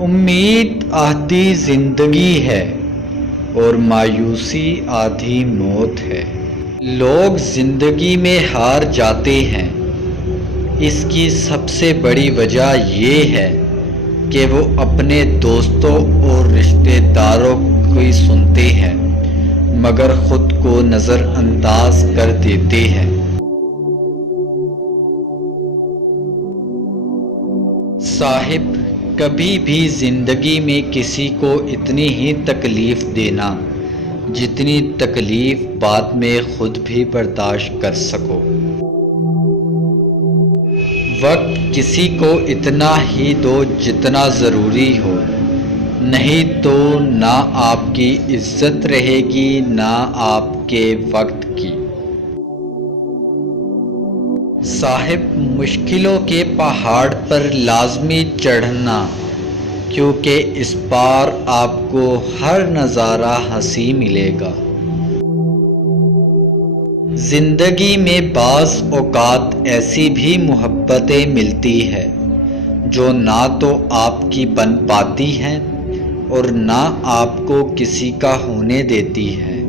امید آدھی زندگی ہے اور مایوسی آدھی موت ہے۔ لوگ زندگی میں ہار جاتے ہیں، اس کی سب سے بڑی وجہ یہ ہے کہ وہ اپنے دوستوں اور رشتہ داروں کی سنتے ہیں مگر خود کو نظر انداز کر دیتے ہیں۔ صاحب، کبھی بھی زندگی میں کسی کو اتنی ہی تکلیف دینا جتنی تکلیف بعد میں خود بھی برداشت کر سکو۔ وقت کسی کو اتنا ہی دو جتنا ضروری ہو، نہیں تو نہ آپ کی عزت رہے گی نہ آپ کے وقت کی۔ صاحب، مشکلوں کے پہاڑ پر لازمی چڑھنا، کیونکہ اس پار آپ کو ہر نظارہ حسین ملے گا۔ زندگی میں بعض اوقات ایسی بھی محبتیں ملتی ہیں جو نہ تو آپ کی بن پاتی ہیں اور نہ آپ کو کسی کا ہونے دیتی ہیں۔